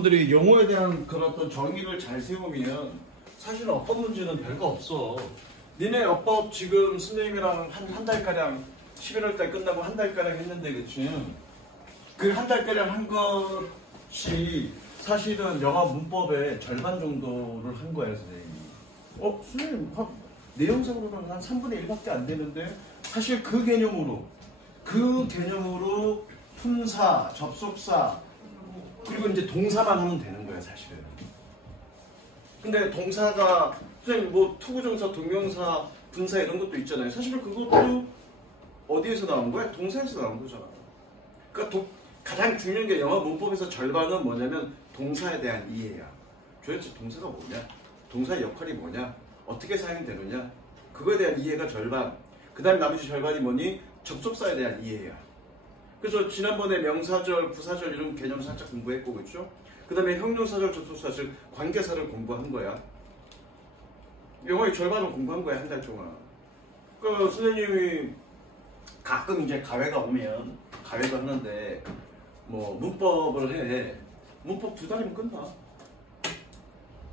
들이 용어에 대한 그런 어떤 정의를 잘 세우면 사실 어법 문제는 별거 없어. 니네 어법 지금 선생님이랑 한 달가량 11월 달 끝나고 한 달가량 했는데 그치? 그 한 달가량 한 것이 사실은 영어 문법의 절반 정도를 한 거야 선생님이. 선생님 내용상으로는 한 3분의 1밖에 안 되는데 사실 그 개념으로 품사, 접속사 그리고 이제 동사만 하면 되는 거야 사실은. 근데 동사가 선생님 뭐 투구정사, 동명사, 분사 이런 것도 있잖아요. 사실은 그것도 어디에서 나온 거야? 동사에서 나온 거잖아. 그러니까 가장 중요한 게 영어 문법에서 절반은 뭐냐면 동사에 대한 이해야. 도대체 동사가 뭐냐? 동사의 역할이 뭐냐? 어떻게 사용되느냐? 그거에 대한 이해가 절반. 그 다음에 나머지 절반이 뭐니? 접속사에 대한 이해야. 그래서 지난번에 명사절, 부사절 이런 개념 살짝 공부했고 그렇죠? 그 다음에 형용사절, 접속사절, 관계사를 공부한 거야. 영어의 절반을 공부한 거야 한 달 동안. 그러니까 선생님이 가끔 이제 가회가 오면 가회도 하는데 뭐 문법을 해. 문법 2달이면 끝나.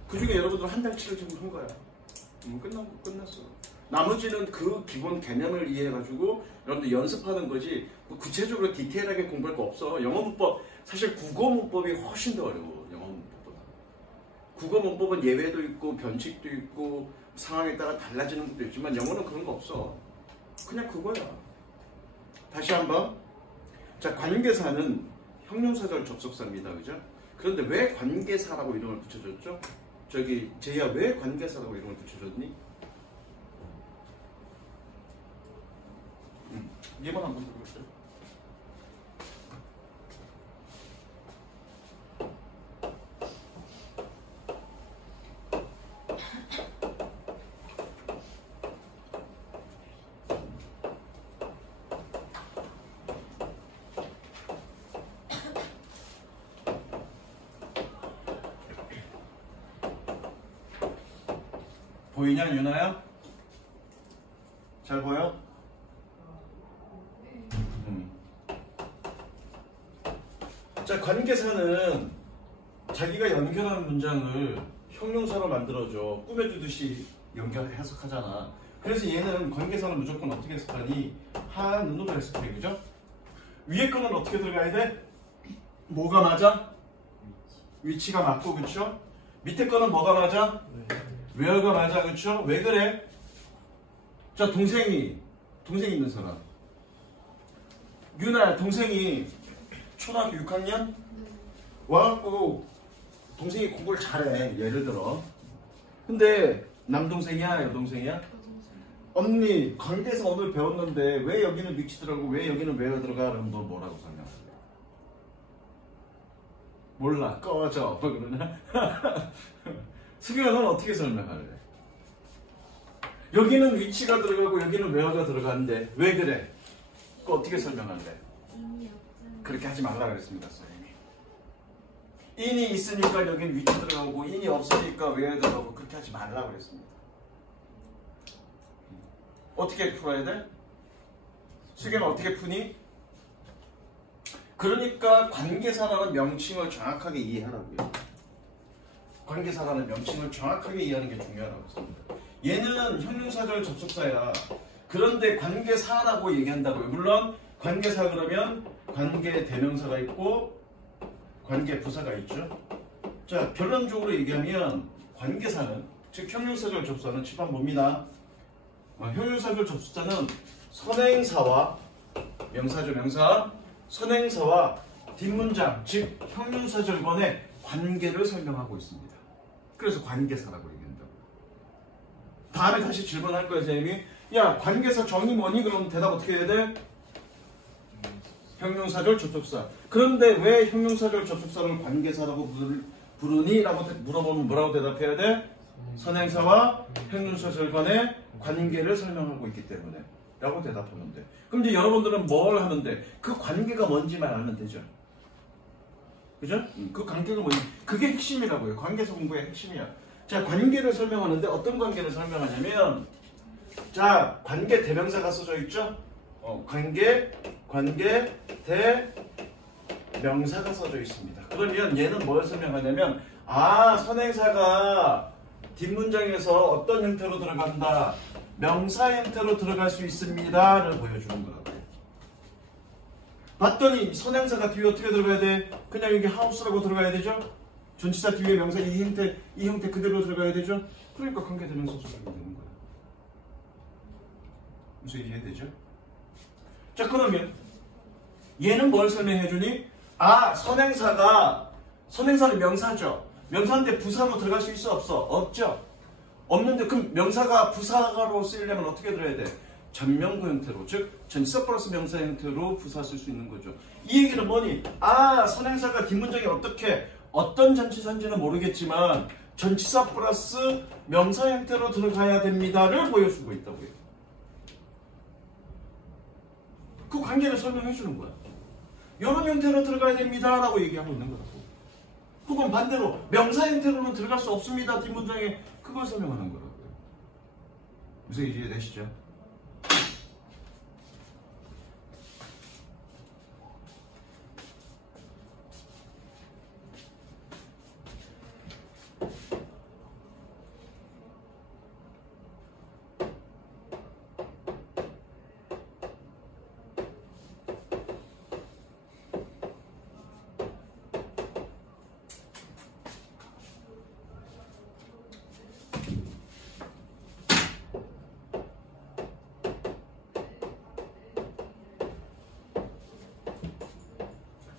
그 중에 여러분들 한 달치를 지금 한 거야. 끝났어. 나머지는 그 기본 개념을 이해해가지고 여러분들 연습하는 거지 구체적으로 디테일하게 공부할 거 없어. 영어 문법 사실 국어 문법이 훨씬 더 어려워. 영어 문법보다. 국어 문법은 예외도 있고 변칙도 있고 상황에 따라 달라지는 것도 있지만 영어는 그런 거 없어. 그냥 그거야. 다시 한번. 자, 관계사는 형용사절 접속사입니다. 그죠? 그런데 왜 관계사라고 이름을 붙여줬죠? 저기 제이야 왜 관계사라고 이름을 붙여줬니? 예번 한번 들어보시죠. 보이냐 유나야? 잘 보여? 자, 관계사는 자기가 연결하는 문장을 형용사로 만들어줘. 꾸며주듯이 연결 해석하잖아. 그래서 얘는 관계사는 무조건 어떻게 해석하니? 한눈으로 해석해. 그죠? 위에 거는 어떻게 들어가야 돼? 뭐가 맞아? 위치가 맞고 그쵸? 밑에 거는 뭐가 맞아? where가 맞아 그쵸? 왜 그래? 자, 동생이 있는 사람. 유나 동생이 초등학교 6학년? 와갖고 동생이 공부를 잘해. 예를 들어. 근데 남동생이야? 여동생이야? 언니 관계에서 오늘 배웠는데 왜 여기는 위치 들어가고 왜 여기는 왜가 들어가? 그러면 너 뭐라고 설명할래? 몰라. 꺼져. 뭐 그러나? 수경아 넌 어떻게 설명할래? 여기는 위치가 들어가고 여기는 왜가 들어가는데 왜 그래? 그거 어떻게 설명할래? 그렇게 하지 말라 그랬습니다 선생님이. 인이 있으니까 여긴 위치 들어가고 인이 없으니까 왜 들어가고 그렇게 하지 말라 그랬습니다. 어떻게 풀어야 돼? 수경은 어떻게 푸니? 그러니까 관계사라는 명칭을 정확하게 이해하라고요. 관계사라는 명칭을 정확하게 이해하는 게 중요하다고 했습니다. 얘는 형용사절 접속사야. 그런데 관계사라고 얘기한다고요. 물론 관계사 그러면 관계 대명사가 있고 관계 부사가 있죠. 자, 결론적으로 얘기하면 관계사는 즉 형용사절 접속사는 칠판 봅니다. 형용사절 접속사는 선행사와 명사죠. 명사 선행사와 뒷문장 즉 형용사절간의 관계를 설명하고 있습니다. 그래서 관계사라고 얘기한다고. 다음에 다시 질문할 거예요 선생님이. 야 관계사 정의 뭐니? 그럼 대답 어떻게 해야 돼? 형용사절 접속사. 그런데 왜 형용사절 접속사를 관계사라고 부르니? 라고 물어보면 뭐라고 대답해야 돼? 선행사와 형용사절 간의 관계를 설명하고 있기 때문에 라고 대답하면 돼. 그럼 이제 여러분들은 뭘 하는데 그 관계가 뭔지만 알면 되죠. 그죠? 그 관계가 뭐지? 그게 핵심이라고요. 관계사 공부의 핵심이야. 자, 관계를 설명하는데 어떤 관계를 설명하냐면 자, 관계 대명사가 써져 있죠? 관계, 대, 명사가 써져 있습니다. 그러면 얘는 뭘 설명하냐면 아 선행사가 뒷문장에서 어떤 형태로 들어간다. 명사 형태로 들어갈 수 있습니다를 보여주는 거라고요. 봤더니 선행사가 뒤에 어떻게 들어가야 돼? 그냥 여기 house라고 들어가야 되죠? 전치사 뒤에 명사 이 형태 그대로 들어가야 되죠? 그러니까 관계대명사 써주면 되는 거야. 무슨 이해되죠? 자 그러면 얘는 뭘 설명해주니? 아 선행사는 명사죠. 명사인데 부사로 들어갈 수 있어 없어? 없죠. 없는데 그럼 명사가 부사로 쓰이려면 어떻게 들어야 돼? 전명구 형태로 즉 전치사 플러스 명사 형태로 부사 쓸 수 있는 거죠. 이 얘기는 뭐니? 아 선행사가 뒷문장에 어떤 전치사인지는 모르겠지만 전치사 플러스 명사 형태로 들어가야 됩니다를 보여주고 있다고요. 그 관계를 설명해 주는 거야. 이런 형태로 들어가야 됩니다 라고 얘기하고 있는 거라고. 혹은 반대로 명사 형태로는 들어갈 수 없습니다 뒷문장에 그걸 설명하는 거라고요. 무슨 이해되시죠?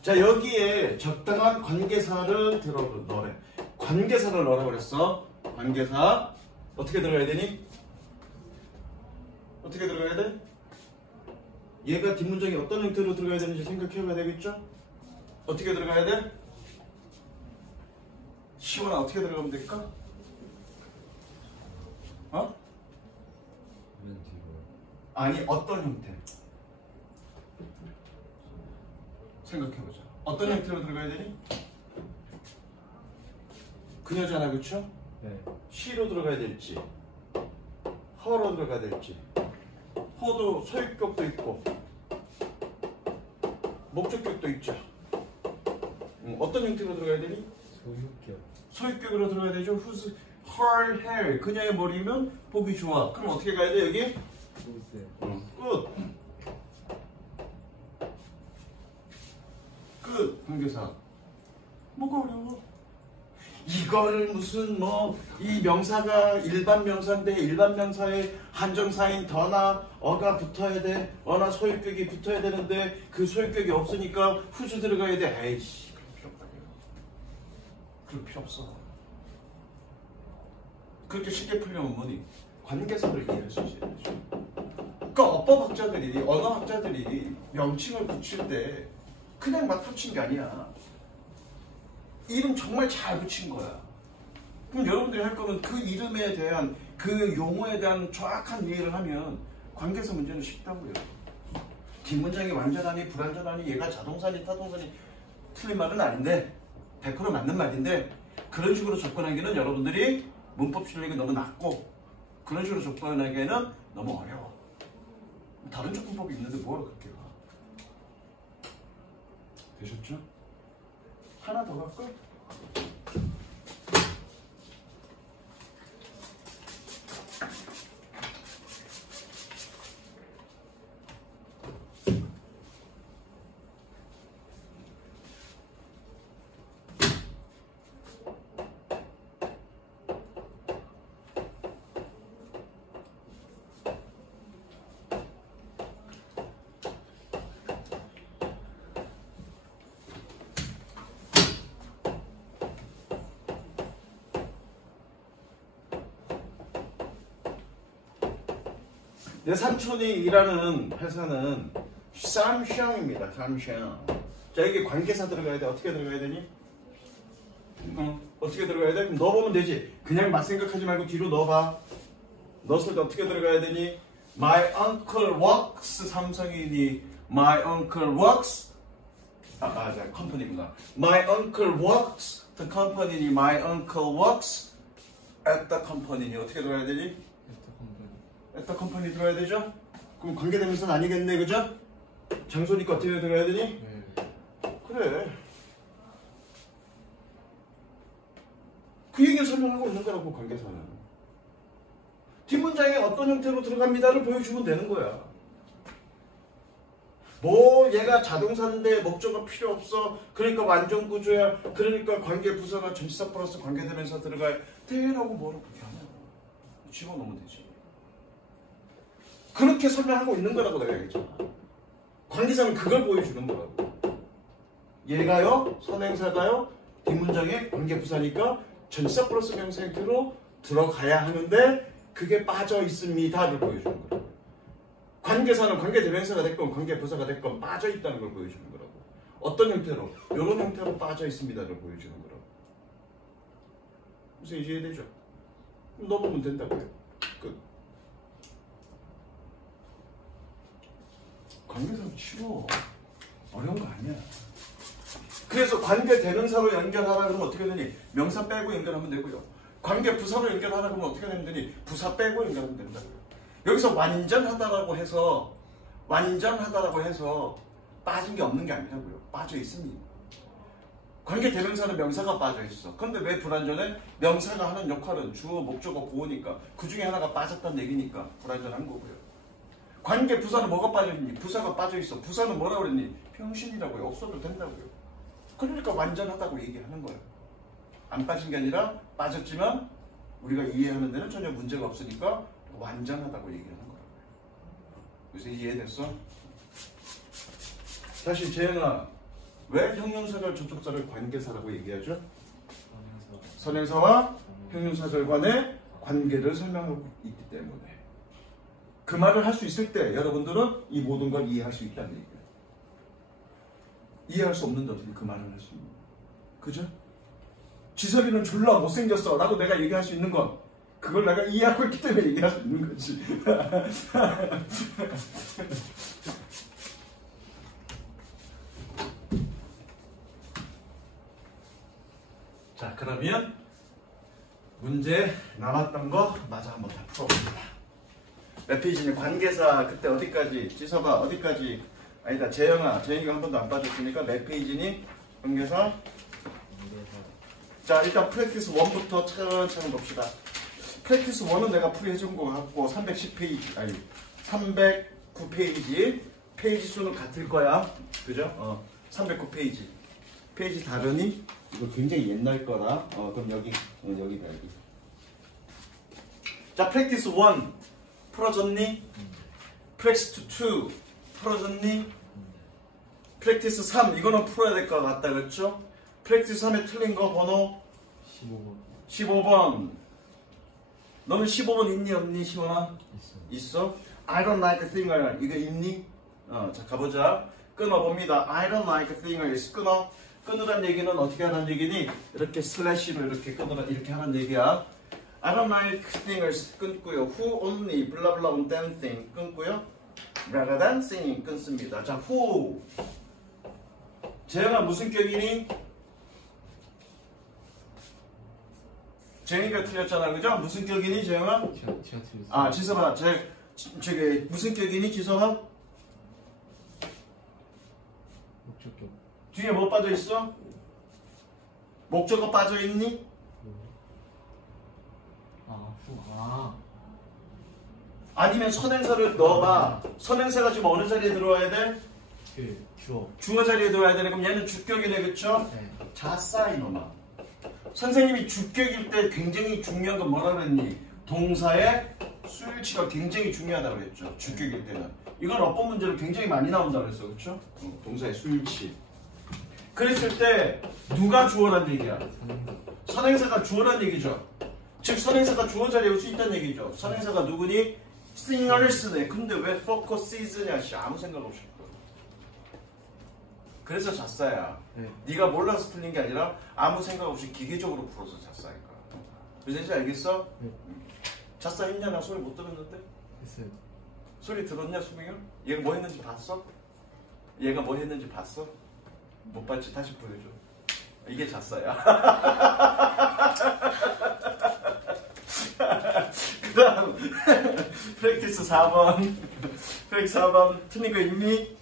자 여기에 적당한 관계사를 넣으래. 관계사를 넣으라고 그랬어. 관계사 어떻게 들어가야 되니? 어떻게 들어가야 돼? 얘가 뒷문장에 어떤 형태로 들어가야 되는지 생각해봐야 되겠죠? 어떻게 들어가야 돼? 시원아 어떻게 들어가면 될까? 어? 아니 어떤 형태? 생각해보자. 어떤 형태로 들어가야 되니? 그녀잖아, 그쵸? 네. she로 들어가야 될지, her로 들어가야 될지. her도 소유격도 있고, 목적격도 있죠. 어떤 형태로 들어가야 되니? 소유격. 소유격으로 들어가야 되죠. whose her hair. 그녀의 머리면 보기 좋아. 그럼 어떻게 가야 돼, 여기? 끝. 끝. 관계사. 뭐가 어려워? 이거를 무슨 이 명사가 일반 명사인데 일반 명사에 한정사인 더나 어가 붙어야 돼. 어나 소유격이 붙어야 되는데 그 소유격이 없으니까 후주 들어가야 돼. 에이씨 그럴 필요 없다. 그럴 필요 없어. 그렇게 쉽게 풀려면 뭐니? 관계사를 이해할 수 있어야 되죠. 그러니까 어법학자들이 언어학자들이 명칭을 붙일 때 그냥 막 붙인 게 아니야. 이름 정말 잘 붙인 거야. 그럼 여러분들이 할 거는 그 이름에 대한 그 용어에 대한 정확한 이해를 하면 관계사 문제는 쉽다고요. 뒷문장이 완전하니 불완전하니 얘가 자동사니 타동사니 틀린 말은 아닌데 100% 맞는 말인데 그런 식으로 접근하기는 여러분들이 문법 실력이 너무 낮고 그런 식으로 접근하기에는 너무 어려워. 다른 접근법이 있는데 뭐하러 그렇게 가. 되셨죠? 하나 더 갈까? 내 삼촌이 일하는 회사는 삼성입니다. 삼성. 자 여기 관계사 들어가야 돼. 어떻게 들어가야 되니? 어떻게 들어가야 돼? 그럼 넣어보면 되지. 그냥 막 생각하지 말고 뒤로 넣어봐. 넣었을 때 어떻게 들어가야 되니? My uncle works 삼성이니 My uncle works 자 컴퍼니구나. My uncle works the company니 My uncle works at the company니 어떻게 들어가야 되니? 에타 컴퍼니 들어야 되죠? 그럼 관계대명사는 아니겠네, 그죠? 장소니까 어떻게 들어야 되니? 그래. 그 얘기를 설명하고 있는 거라고 관계사는. 뒷문장에 어떤 형태로 들어갑니다를 보여주면 되는 거야. 뭐 얘가 자동사인데 목적어 필요 없어. 그러니까 완전 구조야. 그러니까 관계 부사나 전치사 플러스 관계대명사 들어가야 돼라고 뭐라고 그렇게 하냐. 집어넣으면 되지. 그렇게 설명하고 있는 거라고 내가 얘기했잖아. 관계사는 그걸 보여주는 거라고. 얘가요, 선행사가요, 뒷문장에 관계부사니까 전치사 플러스 명사 형태로 들어가야 하는데 그게 빠져 있습니다를 보여주는 거라고. 관계사는 관계대명사가 됐건 관계부사가 됐건 빠져 있다는 걸 보여주는 거라고. 어떤 형태로? 이런 형태로 빠져 있습니다를 보여주는 거라고. 무슨 이해되죠? 넣어보면 된다고요. 끝. 관계사는 쉬워. 어려운 거 아니야. 그래서 관계대명사로 연결하라 그러면 어떻게 되니? 명사 빼고 연결하면 되고요. 관계부사로 연결하라 그러면 어떻게 되니? 부사 빼고 연결하면 된다고요. 여기서 완전하다라고 해서 빠진 게 없는 게 아니라고요. 빠져 있으니. 관계대명사는 명사가 빠져 있어. 그런데 왜 불완전해? 명사가 하는 역할은 주어, 목적어, 보어니까 그 중에 하나가 빠졌다는 얘기니까 불완전한 거고요. 관계부사는 뭐가 빠져 있니? 부사가 빠져 있어. 부사는 뭐라고 그랬니? 평신이라고요. 없어도 된다고요. 그러니까 완전하다고 얘기하는 거예요. 안 빠진 게 아니라 빠졌지만 우리가 이해하는 데는 전혀 문제가 없으니까 완전하다고 얘기하는 거라고요. 그래서 이해됐어? 다시 재현아, 왜 형용사절, 접속사를 관계사라고 얘기하죠? 선행사와 형용사절 간의 관계를 설명하고 있기 때문에. 그 말을 할 수 있을 때 여러분들은 이 모든 걸 이해할 수 있다는 얘기예요. 이해할 수 없는데 어떻게 그 말을 할 수 있는 거예요? 그죠? 지석이는 졸라 못생겼어 라고 내가 얘기할 수 있는 건 그걸 내가 이해하고 있기 때문에 얘기할 수 있는 거지. 자, 그러면 문제 남았던 거 마저 한번 다 풀어봅니다. 몇 페이지니? 관계사 그때 어디까지? 지석아 어디까지? 아니다, 재영아, 재영이가 한 번도 안 빠졌으니까 몇 페이지니? 관계사. 자, 일단 프랙티스 1부터 차근차근 봅시다. 프랙티스 1은 내가 풀이해준 거 같고 310페이지, 아니 309페이지 페이지 수는 같을 거야. 그죠? 309페이지 페이지 다르니? 이거 굉장히 옛날 거라. 그럼 여기가 여기. 자, 프랙티스 1 풀어졌니? 프랙티스 2 풀어졌니? 프랙티스 3 이거는 풀어야 될 것 같다, 그렇죠? 프랙티스 3에 틀린 거 번호 15번. 너는 15번 있니 없니, 시원아? 있어? I don't like thinger 이거 있니? 자, 가보자. 끊어봅니다. I don't like thinger 끊어. 끊으란 얘기는 어떻게 하는 얘기니? 이렇게 슬래시로 이렇게 끊으라, 이렇게 하는 얘기야. I don't like thingers 끊고요. Who only blah blah on dancing 끊고요. rather than singing 끊습니다. 자, who. 재영아 무슨 격이니? 재영이가 틀렸잖아, 그죠? 무슨 격이니, 재영아? 제가 틀렸어요. 아, 지서봐. 저기 무슨 격이니, 지서봐? 목적격. 뒤에 뭐 빠져 있어? 목적어 빠져 있니? 아니면 선행사를 넣어봐. 선행사가 지금 어느 자리에 들어와야 돼? 그 주어. 주어 자리에 들어와야 되네. 그럼 얘는 주격이네, 그쵸? 네. 자싸 이놈아. 선생님이 주격일 때 굉장히 중요한 건 뭐라 그랬니? 동사의 수일치가 굉장히 중요하다고 그랬죠. 주격일 때는. 이건 어법 문제로 굉장히 많이 나온다고 그랬어, 그쵸? 동사의 수일치. 그랬을 때 누가 주어란 얘기야? 선행사가 주어란 얘기죠. 즉 선행사가 주어 자리에 올 수 있다는 얘기죠. 선행사가 누구니? singers네. 근데 왜 focuses냐? 아무 생각 없이. 그래서 잤어야. 네. 네가 몰라서 틀린 게 아니라 아무 생각 없이 기계적으로 풀어서 잤어야 할 거야. 그래서 알겠어? 네. 잤어 했냐? 나 소리 못 들었는데? 했어요. 소리 들었냐, 수명이? 얘가 뭐 했는지 봤어? 얘가 뭐 했는지 봤어? 못 봤지? 다시 보여줘. 이게 잤어야. 그 다음 프랙티스 4번. 프랙티스 4번 틀린 거 있니?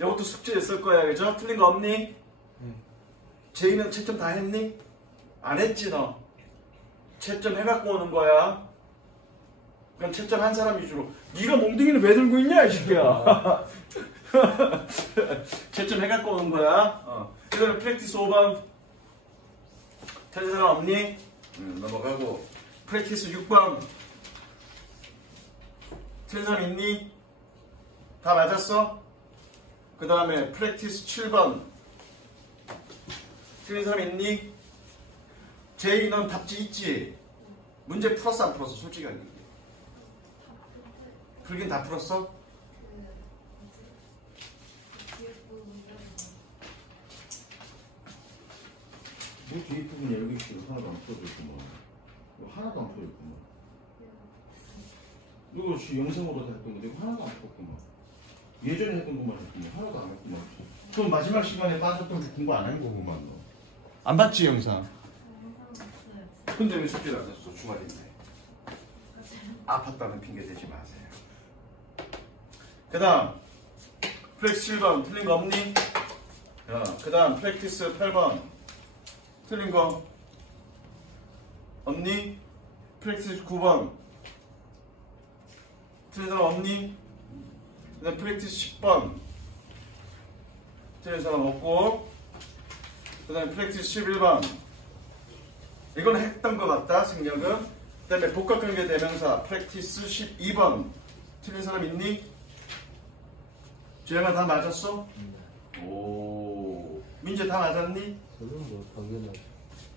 이것도 숙제였을 거야, 그죠? 틀린 거 없니? 네. 제이는 채점 다 했니? 안 했지 너. 채점 해갖고 오는 거야. 그럼 채점 한 사람 위주로. 네가 몽둥이는 왜 들고 있냐 이 새끼야. 채점 해갖고 오는 거야. 그 다음에 프랙티스 5번. 틀린 사람 없니? 넘어가고. 프랙티스 6번. 틀린 사람 있니? 다 맞았어? 그 다음에 프랙티스 7번. 틀린 사람 있니? 제이 넌 답지 있지? 문제 풀었어 안 풀었어? 솔직하게. 풀긴 다 풀었어? 뭐 뒤에 부분이 여기 있고 하나도 안 풀어져 있구만. 뭐 하나도 안 풀어져 있구만. 이거 영상으로 다 했던 건데 이거 하나도 안 풀었구만. 예전에 했던 것만 했구만. 하나도 안 했구만. 그럼 마지막 시간에 빠졌던 게 공부 안 한 거구만 너. 안 봤지 영상? 근데 왜 숙제를 안 했어? 주말인데. 아팠다는 핑계 대지 마세요. 그 다음 프랙티스 7번 틀린 거 없니? 그 다음 프랙티스 8번 틀린 거 없니? 프랙티스 9번 틀린 사람 없니? 그 다음 프랙티스 10번 틀린 사람 없고 그 다음에 프랙티스 11번 이건 했던 것 같다 승력은. 그 다음에 복합관계 대명사 프랙티스 12번 틀린 사람 있니? 주영아 다 맞았어? 오 민재 다 맞았니? 저는 뭐 당연하죠.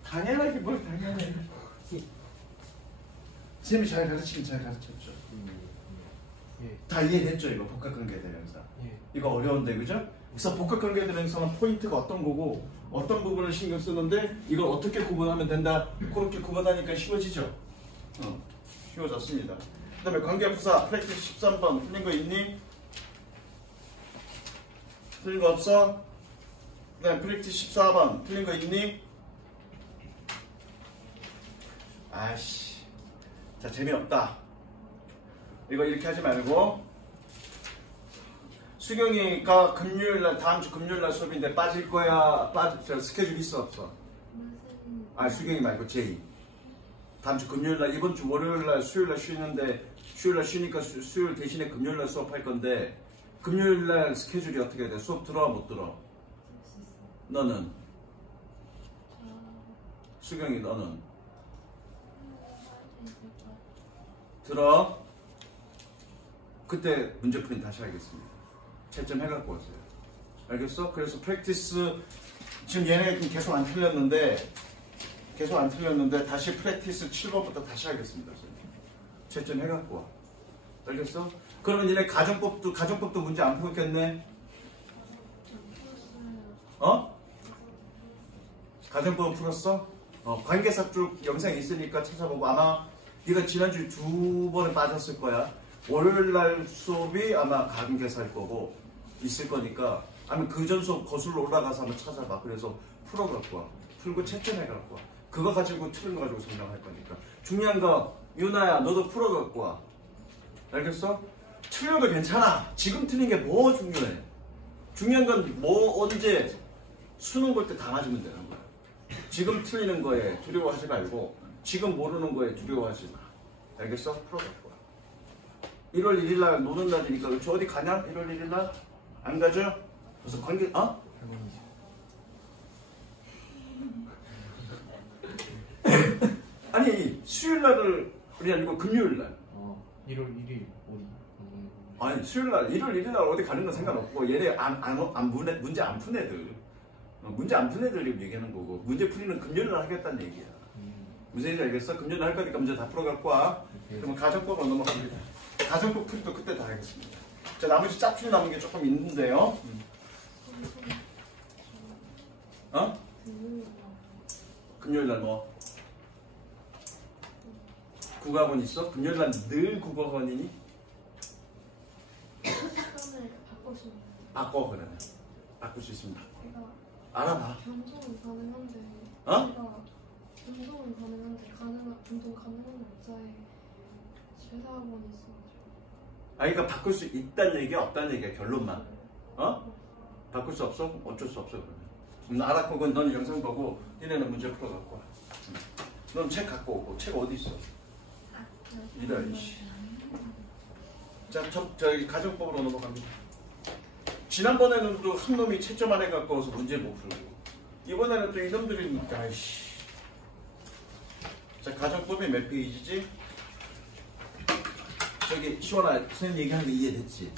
당연하게 뭘 당연해. 쌤이 잘 가르치긴 잘 가르쳤죠. 예. 다 이해됐죠 이거 복합관계 대명사. 예. 이거 어려운데 그죠? 그래서 복합관계 대명사는 포인트가 어떤 거고 어떤 부분을 신경 쓰는데 이걸 어떻게 구분하면 된다. 그렇게 구분하니까 쉬워지죠. 쉬워졌습니다. 그 다음에 관계부사 프랙티스 13번 틀린 거 있니? 틀린 거 없어? 그 다음에 프랙티스 14번 틀린 거 있니? 아이씨 자 재미없다. 이거 이렇게 하지 말고 수경이가 금요일날 다음 주 금요일날 수업인데 빠질 거야? 저 스케줄 있어 없어? 아 수경이 말고 제이 다음 주 금요일날 이번 주 월요일날 수요일날 쉬는데 수요일날 쉬니까 수요일 대신에 금요일날 수업할 건데 금요일날 스케줄이 어떻게 돼? 수업 들어 못 들어? 너는? 수경이 너는? 들어? 그때 문제풀이 다시 하겠습니다. 채점 해갖고 왔어요. 알겠어? 그래서 프랙티스 지금 얘네 계속 안 틀렸는데 다시 프랙티스 7번부터 다시 하겠습니다. 채점 해갖고 와. 알겠어? 그러면 얘네 가정법도 문제 안 풀었겠네? 가정법 풀었어? 관계사 쪽 영상 있으니까 찾아보고 아마 네가 지난주에 2번에 빠졌을 거야. 월요일날 수업이 아마 관계사일 거고 있을 거니까 아니면 그 전 수업 거슬러 올라가서 한번 찾아봐. 그래서 풀어갖고 와. 풀고 채점해갖고 와. 그거 가지고 틀린 거 가지고 설명할 거니까. 중요한 거 유나야 너도 풀어갖고 와. 알겠어? 틀려도 괜찮아. 지금 틀린 게 뭐 중요해. 중요한 건 뭐 언제 수능 볼 때 다 맞으면 되는 거야. 지금 틀리는 거에 두려워하지 말고 지금 모르는 거에 두려워하지 마. 알겠어? 풀어갖고 와. 1월 1일 날 노는 날이니까 저 어디 가냐? 1월 1일 날? 안 가죠? 그래서 관계 할머니죠. 아니 수요일 날을 우리 아니고 금요일 날. 1월 1일 어디? 아니 수요일 날 1월 1일 날 어디 가는 건 상관없고 얘네 문제 안 푼 애들 문제 안 푼 애들 얘기하는 거고 문제 풀이는 금요일 날 하겠다는 얘기야. 무슨 얘기인지 알겠어? 금요일 날 할 거니까 문제 다 풀어갖고 와. 그러면 가정법으로 넘어갑니다. 가정법 풀이도 그때 다 하겠습니다. 자 나머지 짝퉁이 남은 게 조금 있는데요. 금요일 날 뭐? 국어학원 있어? 금요일 날 늘 국어학원이니? 시간을 바꿔주면 바꿔 그러면 바꿀 수 있습니다. 제가 알아봐. 변동은 가능한데 어? 제가 변동은 가능한데 변동 가능한 날짜에 집에서 학원이 있어가지고 아 그러니까 바꿀 수 있다는 얘기야 없다는 얘기야 결론만. 바꿀 수 없어? 어쩔 수 없어 그러면. 알았고 넌 영상 보고 니네는 문제 풀어 갖고 와. 넌 책 갖고 오고. 책 어디 있어? 이런 씨. 자, 저기 가정법으로 넘어갑니다. 지난번에는 또 한 놈이 채점 안 해갖고 문제 못 풀고 이번에는 또 이놈들이니까 아이씨. 자, 가정법이 몇 페이지지? 저기 시원아, 선생님 얘기하는 거 이해됐지?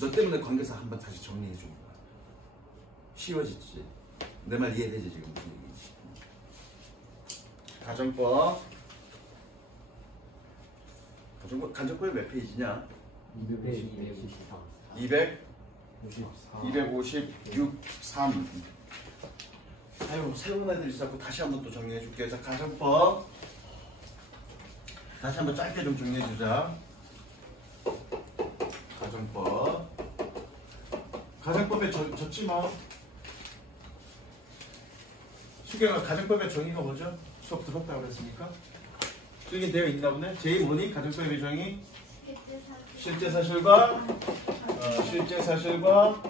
너 때문에 관계사 한번 다시 정리해 준 거야. 쉬워졌지? 내 말 이해되지 지금 무슨 얘기지? 가정법. 가정법이 몇 페이지냐? 253. 256, 3. 아유, 새로운 애들이 있어서 다시 한번 또 정리해 줄게. 자, 가정법. 다시 한번 짧게 좀 정리해 주자. 가정법. 가정법에 졌지 뭐. 수경아, 가정법의 정의가 뭐죠? 수업 들었다고 그랬으니까? 저기 되어 있나 보네. 제2 뭐니? 가정법의 정의? 실제 사실과 실제 사실과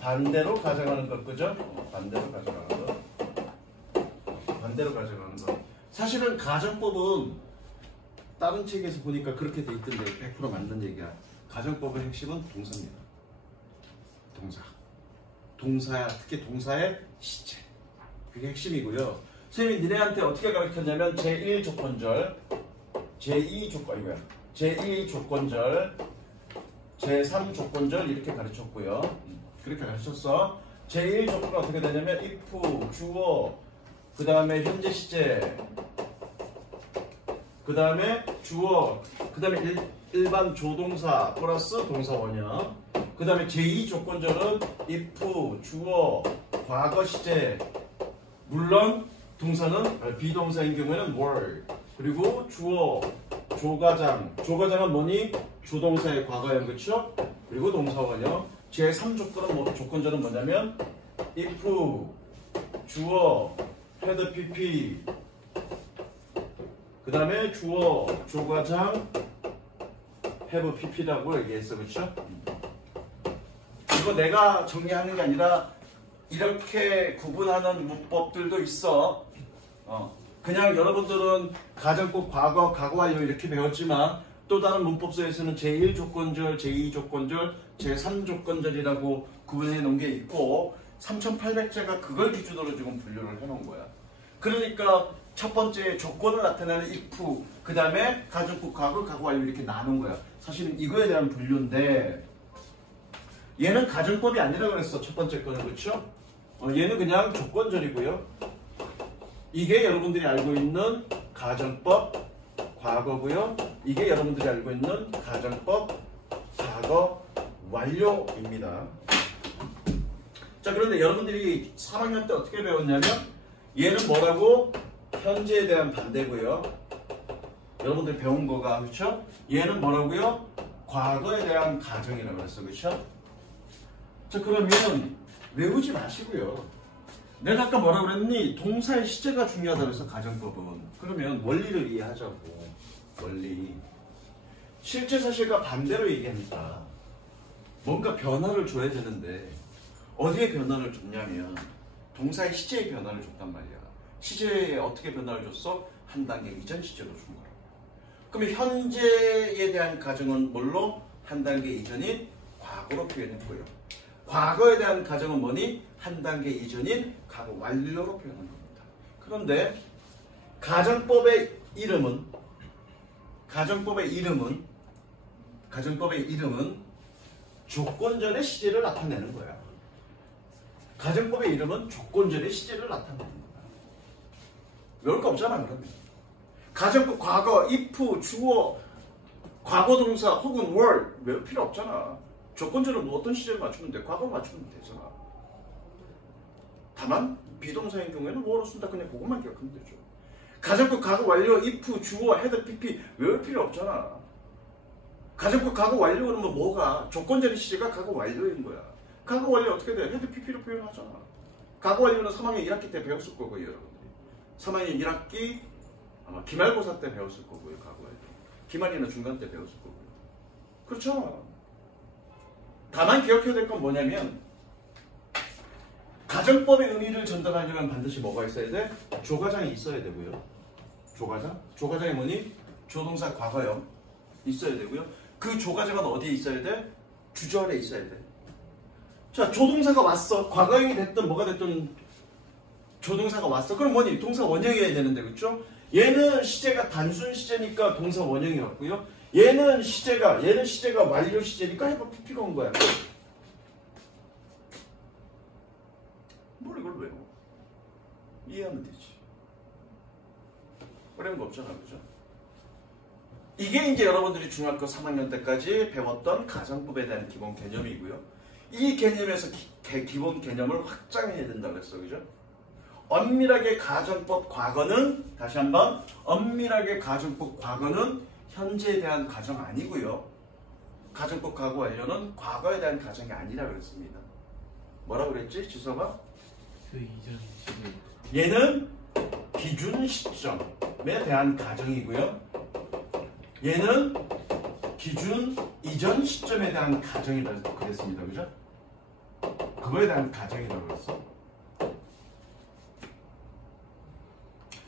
반대로 가져가는 것, 그죠? 반대로 가져가는 것. 반대로 가져가는 것. 사실은 가정법은 다른 책에서 보니까 그렇게 돼 있던데 100% 맞는 얘기야. 가정법의 핵심은 동사입니다. 동사. 동사, 특히 동사의 시제. 그게 핵심이고요. 선생님이 니네한테 어떻게 가르쳤냐면 제1 조건절, 제2 조건, 제2 조건절, 제3 조건절 이렇게 가르쳤고요. 그렇게 가르쳤어. 제1 조건은 어떻게 되냐면 if, 주어, 그 다음에 현재 시제, 그 다음에 주어, 그 다음에 일반 조동사 플러스 동사 원형, 그 다음에 제2 조건절은 if, 주어, 과거 시제, 물론 동사는 비동사인 경우에는 were, 그리고 주어, 조가장, 조가장은 뭐니? 조동사의 과거형, 그렇죠? 그리고 동사원형. 제3 조건절은 뭐냐면 if, 주어, had pp, 그 다음에 주어, 조가장, have pp라고 얘기했어, 그렇죠? 이거 내가 정리하는 게 아니라 이렇게 구분하는 문법들도 있어. 그냥 여러분들은 가정법 과거, 과거완료 이렇게 배웠지만 또 다른 문법서에서는 제1 조건절, 제2 조건절, 제3 조건절이라고 구분해 놓은 게 있고 3800제가 그걸 기준으로 지금 분류를 해 놓은 거야. 그러니까 첫 번째 조건을 나타내는 if, 그 다음에 가정법 과거, 과거완료 이렇게 나눈 거야. 사실은 이거에 대한 분류인데 얘는 가정법이 아니라 그랬어. 첫 번째 거는, 그렇죠? 얘는 그냥 조건절이고요. 이게 여러분들이 알고 있는 가정법 과거고요. 이게 여러분들이 알고 있는 가정법 과거 완료입니다. 자, 그런데 여러분들이 3학년 때 어떻게 배웠냐면 얘는 뭐라고? 현재에 대한 반대고요. 여러분들 배운 거가, 그렇죠? 얘는 뭐라고요? 과거에 대한 가정이라고 그랬어, 그렇죠? 자, 그러면 외우지 마시고요. 내가 아까 뭐라고 그랬니? 동사의 시제가 중요하다고 해서 가정법은. 그러면 원리를 이해하자고. 원리. 실제 사실과 반대로 얘기하니까 뭔가 변화를 줘야 되는데 어디에 변화를 줬냐면 동사의 시제에 변화를 줬단 말이야. 시제에 어떻게 변화를 줬어? 한 단계 이전 시제로 준 거라고. 그러면 현재에 대한 가정은 뭘로? 한 단계 이전인 과거로 표현했고요. 과거에 대한 가정은 뭐니? 한 단계 이전인 과거 완료로 표현한 겁니다. 그런데 가정법의 이름은 조건절의 시제를 나타내는 거야. 가정법의 이름은 조건절의 시제를 나타내는 거야. 외울 거 없잖아, 그러면. 가정법 과거, if, 주어, 과거동사 혹은 were 외울 필요 없잖아. 조건절은 뭐 어떤 시제를 맞추면 돼? 과거 맞추면 되잖아. 다만 비동사인 경우에는 뭐로 쓴다, 그냥 그것만 기억하면 되죠. 가정법 과거 완료, if, 주어, had, pp 외울 필요 없잖아. 가정법 과거 완료는 뭐가? 조건절의 시제가 과거 완료인 거야. 과거 완료 어떻게 돼? had, pp로 표현하잖아. 과거 완료는 3학년 1학기 때 배웠을 거고요, 여러분들이. 3학년 1학기 아마 기말고사 때 배웠을 거고요, 과거 완료. 기말이나 중간 때 배웠을 거고요. 그렇죠? 다만 기억해야 될 건 뭐냐면 가정법의 의미를 전달하려면 반드시 뭐가 있어야 돼? 조가장이 있어야 되고요. 조가장? 조가장이 뭐니? 조동사 과거형 있어야 되고요. 그 조가장은 어디에 있어야 돼? 주절에 있어야 돼. 자, 조동사가 왔어. 과거형이 됐든 뭐가 됐든 조동사가 왔어. 그럼 뭐니? 동사 원형이어야 되는데, 그렇죠? 얘는 시제가 단순 시제니까 동사 원형이 왔고요. 얘는 시제가 완료 시제니까 해봐 PP가 온 거야. 뭘 이걸 외워? 이해하면 되지. 어려운 거 없잖아, 그죠? 이게 이제 여러분들이 중학교 3학년 때까지 배웠던 가정법에 대한 기본 개념이고요. 이 개념에서 기본 개념을 확장해야 된다고 했어, 그죠? 엄밀하게 가정법 과거는, 다시 한번, 엄밀하게 가정법 과거는 현재에 대한 가정 아니고요. 가정법 과거 완료는 과거에 대한 가정이 아니라 그랬습니다. 뭐라고 그랬지, 지서가? 그 이전 시제. 얘는 기준 시점에 대한 가정이고요. 얘는 기준 이전 시점에 대한 가정이라고 그랬습니다. 그죠? 그거에 대한 가정이라고 그랬어.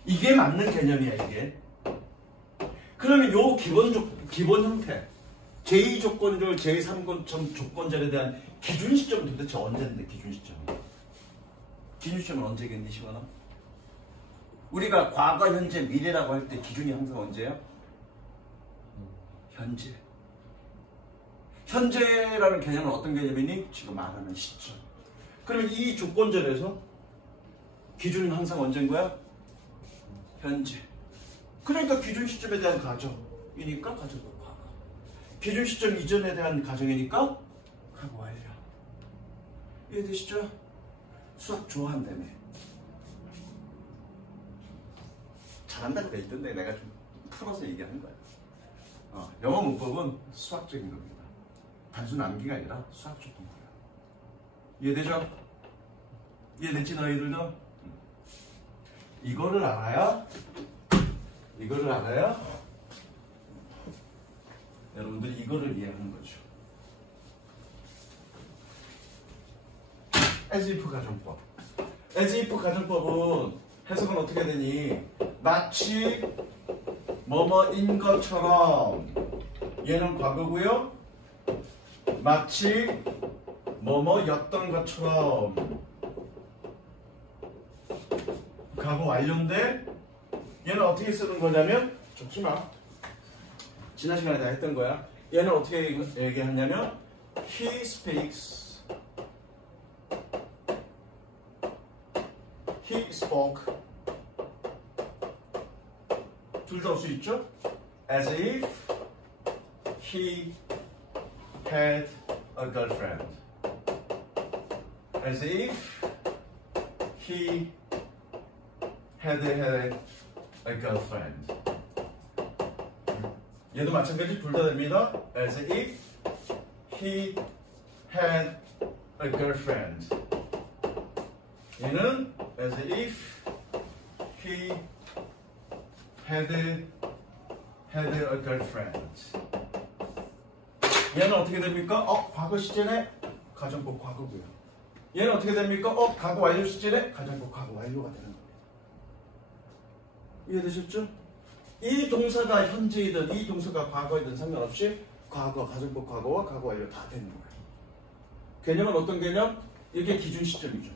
이게 맞는 개념이야, 이게. 그러면 요 기본 형태, 제2조건절, 제3조건절에 대한 기준 시점은 도대체 언제인데, 기준 시점이? 기준 시점은 언제겠니, 시원아? 우리가 과거, 현재, 미래라고 할 때 기준이 항상 언제야? 현재. 현재라는 개념은 어떤 개념이니? 지금 말하는 시점. 그러면 이 조건절에서 기준은 항상 언제인 거야? 현재. 그러니까 기준 시점에 대한 가정이니까 가정법 과거. 기준 시점 이전에 대한 가정이니까 과거 완료. 이해되시죠? 수학 좋아한다며. 잘한다고 돼 있던데 내가 좀 풀어서 얘기하는 거야. 영어 문법은 수학적인 겁니다. 단순 암기가 아니라 수학적 동거야. 이해되죠? 이해됐지 너희들도? 이거를 알아야 여러분들이 이거를 이해하는 거죠. as if 가정법. as if 가정법은 해석은 어떻게 되니? 마치 뭐뭐인 것처럼, 얘는 과거고요. 마치 뭐뭐였던 것처럼, 과거 완료인데 얘는 어떻게 쓰는 거냐면, 적지마, 지난 시간에 다 했던 거야. 얘는 어떻게 얘기하냐면 he speaks, he spoke, 둘 다 올 수 있죠? as if he had a girlfriend, as if he had a girlfriend. 얘도 마찬가지 둘 다 됩니다. as if he had a girlfriend. 얘는 as if he had a girlfriend. 얘는 어떻게 됩니까? 과거 시제네? 가정법 과거고요. 얘는 어떻게 됩니까? 과거 완료 시제네? 가정법 과거 완료가 되는 겁니다. 이해되셨죠? 이 동사가 현재이든 이 동사가 과거이든 상관없이 과거, 가정법 과거와 과거 완료 다 되는 거예요. 개념은 어떤 개념? 이게 기준 시점이죠.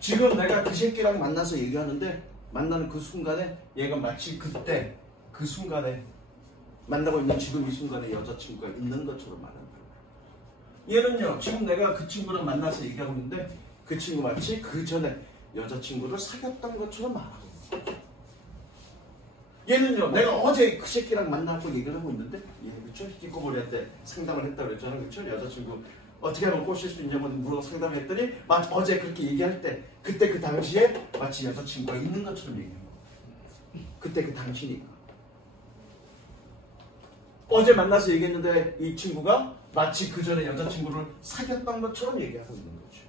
지금 내가 그 새끼랑 만나서 얘기하는데 만나는 그 순간에 얘가 마치 그때 그 순간에 만나고 있는 지금 이 순간에 여자친구가 있는 것처럼 말하는 거예요. 얘는요, 지금 내가 그 친구랑 만나서 얘기하고 있는데 그 친구 마치 그 전에 여자친구를 사귀었던 것처럼 말하고 있는 거예요. 얘는요, 내가 어제 그 새끼랑 만나고 얘기를 하고 있는데, 그쵸? 히키코모리한테 상담을 했다고 그랬잖아, 그쵸? 여자친구 어떻게 하면 꼬실 수 있냐고 물어 상담을 했더니, 마치 어제 그렇게 얘기할 때, 그때 그 당시에 마치 여자친구가 있는 것처럼 얘기한 거야. 그때 그 당시니까. 어제 만나서 얘기했는데 이 친구가 마치 그 전에 여자친구를 사귀었던 것처럼 얘기하고 있는 거죠.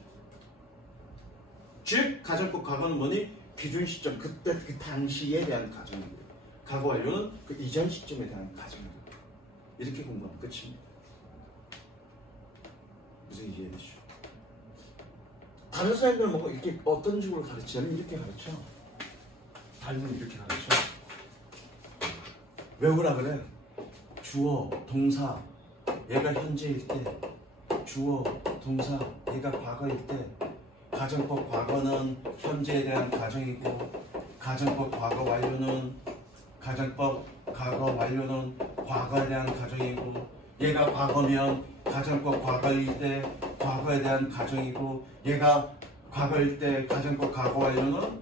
즉, 가정법 과거는 뭐니? 기준 시점, 그때 그 당시에 대한 가정이고요. 과거 완료는 그 이전 시점에 대한 가정이고요. 이렇게 공부하면 끝입니다. 무슨 이해되시죠? 다른 선생님들은 뭐 이렇게 어떤 식으로 가르치냐면 이렇게 가르쳐. 다른 이렇게 가르쳐. 외우라 그래. 주어, 동사, 얘가 현재일 때, 주어, 동사, 얘가 과거일 때, 가정법 과거는 현재에 대한 가정이고, 가정법 과거 완료는 가정법 과거 완료는 과거에 대한 가정이고, 얘가 과거면 가정법 과거일 때 과거에 대한 가정이고, 얘가 과거일 때 가정법 과거 완료는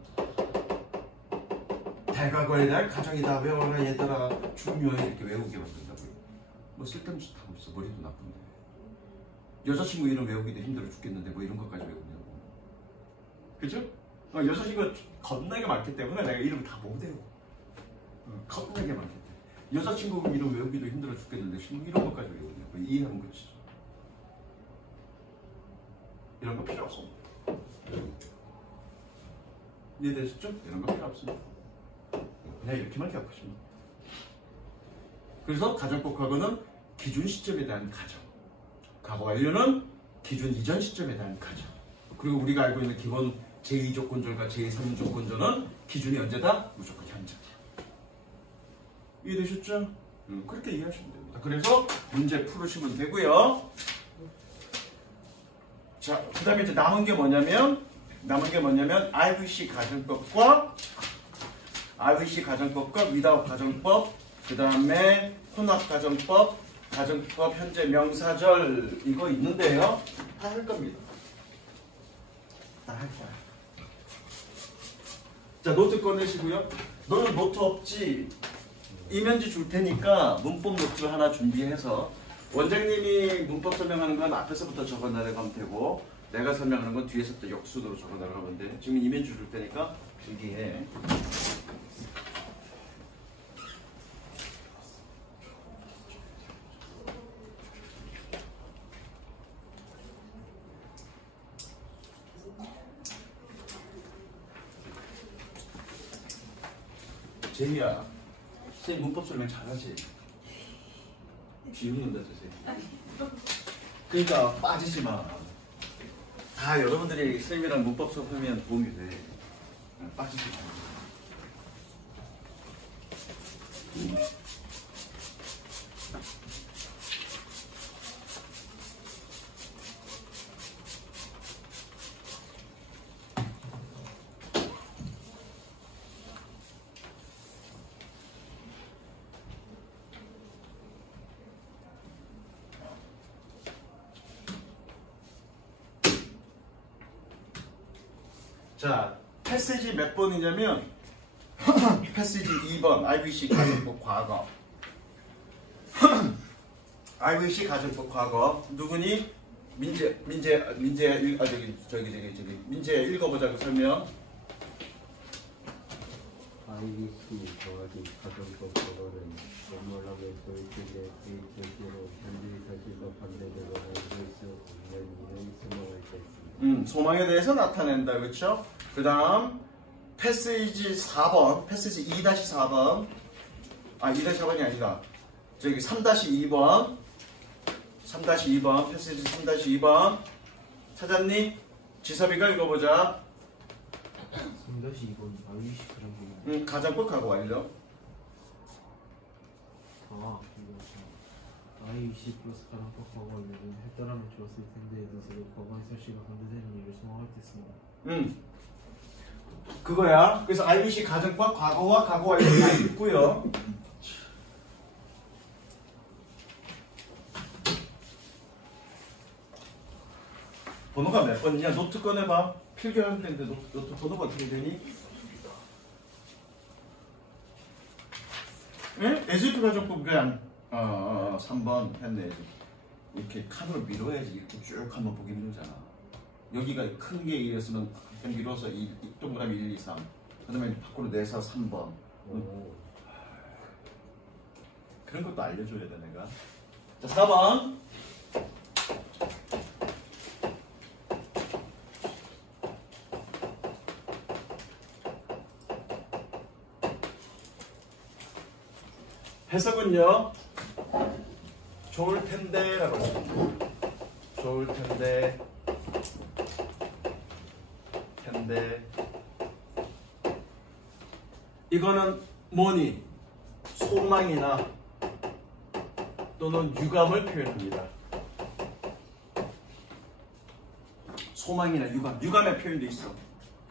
대과거에 대한 가정이다. 외워라 얘들아. 중요해. 이렇게 외우게 만든다고요. 뭐 쓸데없는 짓 하고 있어. 머리도 나쁜데. 여자친구 이름 외우기도 힘들어 죽겠는데 뭐 이런 것까지 외우냐고. 그죠? 여자친구가 겁나게 많기 때문에 내가 이름을 다 못 외워. 겁나게 많기 때문에. 여자친구 이름 외우기도 힘들어 죽겠는데 이런 것까지 외우냐고. 이해하면 그렇지. 이런 거 필요 없어. 이해되셨죠? 이런 거 필요 없습니다. 그냥 이렇게만 기억하십니다. 그래서 가정법 과거는 기준 시점에 대한 가정, 과거 완료는 기준 이전 시점에 대한 가정. 그리고 우리가 알고 있는 기본 제2조건절과 제3조건절은 기준이 언제다? 무조건 현재다. 이해되셨죠? 그렇게 이해하시면 됩니다. 그래서 문제 풀으시면 되고요. 자, 그 다음에 이제 남은 게 뭐냐면 IVC 가정법과 위다우 가정법, 그 다음에 혼합 가정법, 가정법 현재 명사절 이거 있는데요. 다 할 겁니다. 다 할 거야. 자, 노트 꺼내시고요. 너는 노트 없지? 이면지 줄 테니까 문법 노트를 하나 준비해서 원장님이 문법 설명하는 건 앞에서부터 적어나가면 되고 내가 설명하는 건 뒤에서부터 역순으로 적어나가면 돼. 지금 이면지 줄 테니까 필기해. 제이야, 선생님 문법 설명 잘하지? 비웃는다, 저 새끼. 그러니까 빠지지 마. 다 여러분들이 선생님이랑 문법 수업하면 도움이 돼. 빠지지 마. 자, 패시지 몇 번이냐면 패시지 2번 IVC 가정법 과거. IVC 가정법 과거 누구니? 민재 민재 읽어보자고 설명. IVC 더하기 가정법 과거는 원문학에서 일종의 제시로 현재 사실과 반대되고 IVC 공연인의 소망을 뺐습니다. 소망에 대해서 나타낸다. 그렇죠? 그 다음 패시지 4번 패시지 2-4번 2-4번이 아니라 저기 3-2번 패시지 3-2번 찾았니? 지섭이가 읽어보자. 3-2번 IVC 가정법. 가정법 과거 완료. 이거 IVC 플러스 가정법 과거 완료는 했더라면 좋았을 텐데 뜻으로 과거의 설시가 반대되는 일을 소망할 때 씁니다. 그거야. 그래서 IVC 가정법 과거와 과거 완료 다 있고요. 번호가 몇 번이냐? 노트 꺼내봐. 필기할 텐데 노트 번호가 어떻게 되니? 예? 에즈이프 가정법 그냥 3번 했네. 이렇게 칸으로 밀어야지. 이렇게 쭉 한번 보기 힘들잖아. 여기가 큰 게 1이었으면 그냥 밀어서 동그라미 1, 2, 3. 그 다음에 밖으로 내서 3번. 그런 것도 알려줘야 돼 내가. 자, 4번. 해석은요. 좋을 텐데 라고. 좋을 텐데 텐데. 이거는 뭐니? 소망이나 또는 유감을 표현합니다. 소망이나 유감, 유감의 표현도 있어.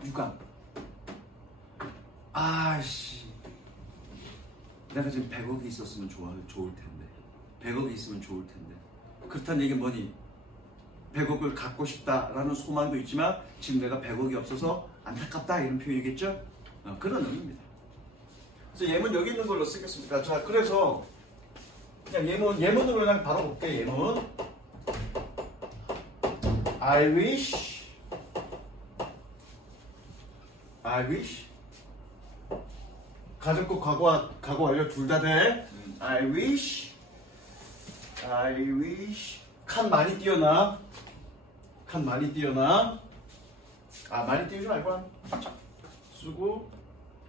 유감. 아씨, 내가 지금 100억이 있었으면 좋을 텐데. 100억이 있으면 좋을 텐데. 그렇다는 얘기는 뭐니? 100억을 갖고 싶다라는 소망도 있지만 지금 내가 100억이 없어서 안타깝다 이런 표현이겠죠? 그런 의미입니다. 그래서 예문 여기 있는 걸로 쓰겠습니다. 자, 그래서 그냥 예문으로 그냥 바로 볼게. 예문. I wish 가정법 과거 완료 둘 다 돼. I wish 칸 많이 띄어나. 많이 띄우지 말고 쓰고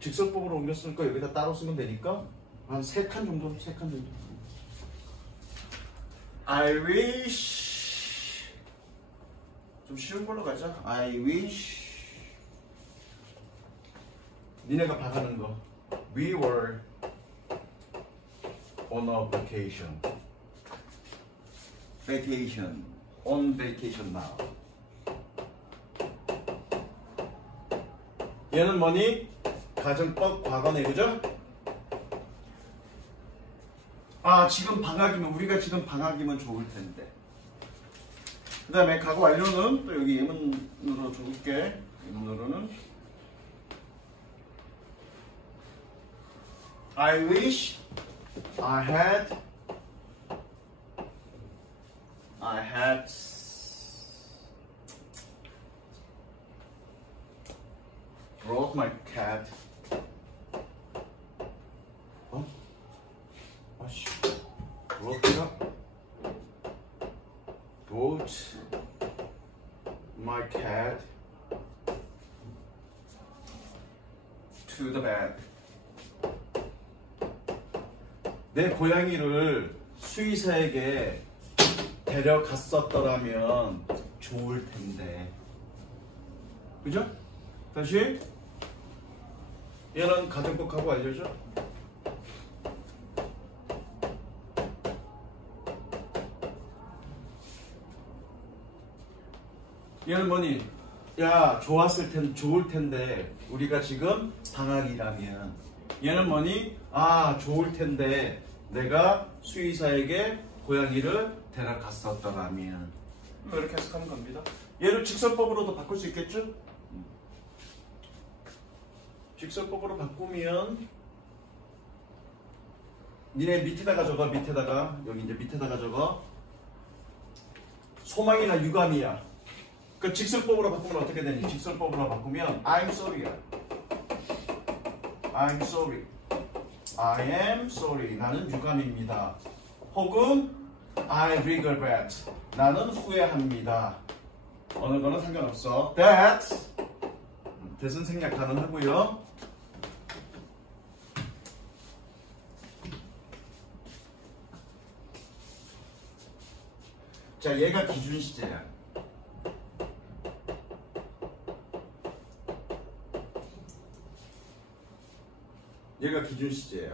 직설법으로 옮겼으니까 여기다 따로 쓰면 되니까 한 3칸 정도. I wish 좀 쉬운 걸로 가자. I wish 니네가 봐가는 거. We were on a vacation. On vacation now. 얘는 뭐니? 가정법 과거네, 그죠? 아, 지금 방학이면, 우리가 지금 방학이면 좋을 텐데. 그 다음에 과거 완료는 또 여기 예문으로 줘볼게. 예문으로는 I wish I had brought my cat. 아씨, brought my cat to the bed. 내 고양이를 수의사에게 데려갔었더라면 좋을 텐데. 그죠? 다시. 얘는 가정법하고 알려줘. 얘는 뭐니? 야, 좋을 텐데 우리가 지금 방학이라면. 얘는 뭐니? 아, 좋을 텐데 내가 수의사에게 고양이를 데려갔었더라면. 이렇게 해석하는 겁니다. 얘를 직설법으로도 바꿀 수 있겠죠? 직설법으로 바꾸면 니네 밑에다가 적어. 여기 이제 밑에다가 적어. 소망이나 유감이야. 그 직설법으로 바꾸면 어떻게 되니? 직설법으로 바꾸면 I'm sorry야. I am sorry. 나는 유감입니다. 혹은 I regret. 나는 후회합니다. 어느 거는 상관없어. that은 생략 가능하고요. 자, 얘가 기준 시제야. 얘가 기준 시제야.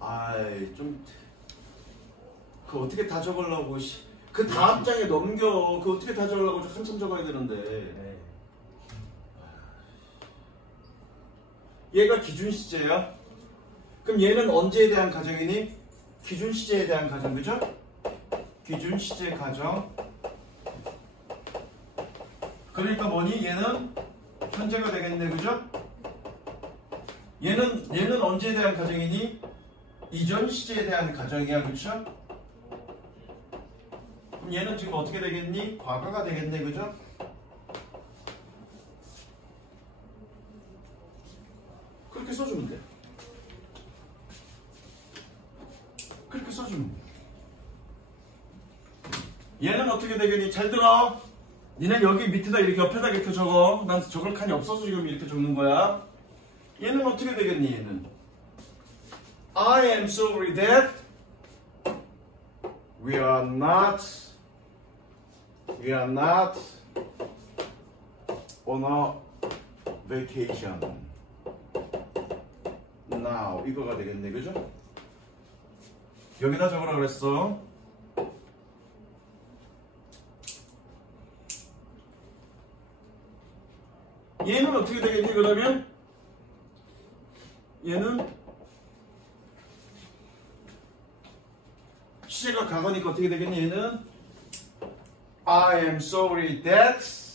아이, 좀 그 어떻게 다 적으려고. 그 다음 장에 넘겨. 그 어떻게 다 적으려고 한참 적어야 되는데. 얘가 기준 시제야. 그럼 얘는 언제에 대한 가정이니? 기준 시제에 대한 가정, 그죠? 기준 시제 가정. 그러니까 뭐니? 얘는 현재가 되겠네, 그죠? 얘는 언제에 대한 가정이니? 이전 시제에 대한 가정이야, 그쵸? 그럼 얘는 지금 어떻게 되겠니? 과거가 되겠네, 그죠? 그렇게 써주면 돼. 그렇게 써주면 돼. 얘는 어떻게 되겠니? 잘 들어. 니네 여기 밑에다 이렇게 옆에다 이렇게 적어. 난 적을 칸이 없어서 지금 이렇게 적는 거야. 얘는 어떻게 되겠니? 얘는 I am sorry that we are not on a vacation. now 이거가 되겠네, 그죠? 여기다 적으라 그랬어. 얘는 어떻게 되겠니, 그러면? 얘는 시제가 과거니까 어떻게 되겠니? 얘는 I am sorry that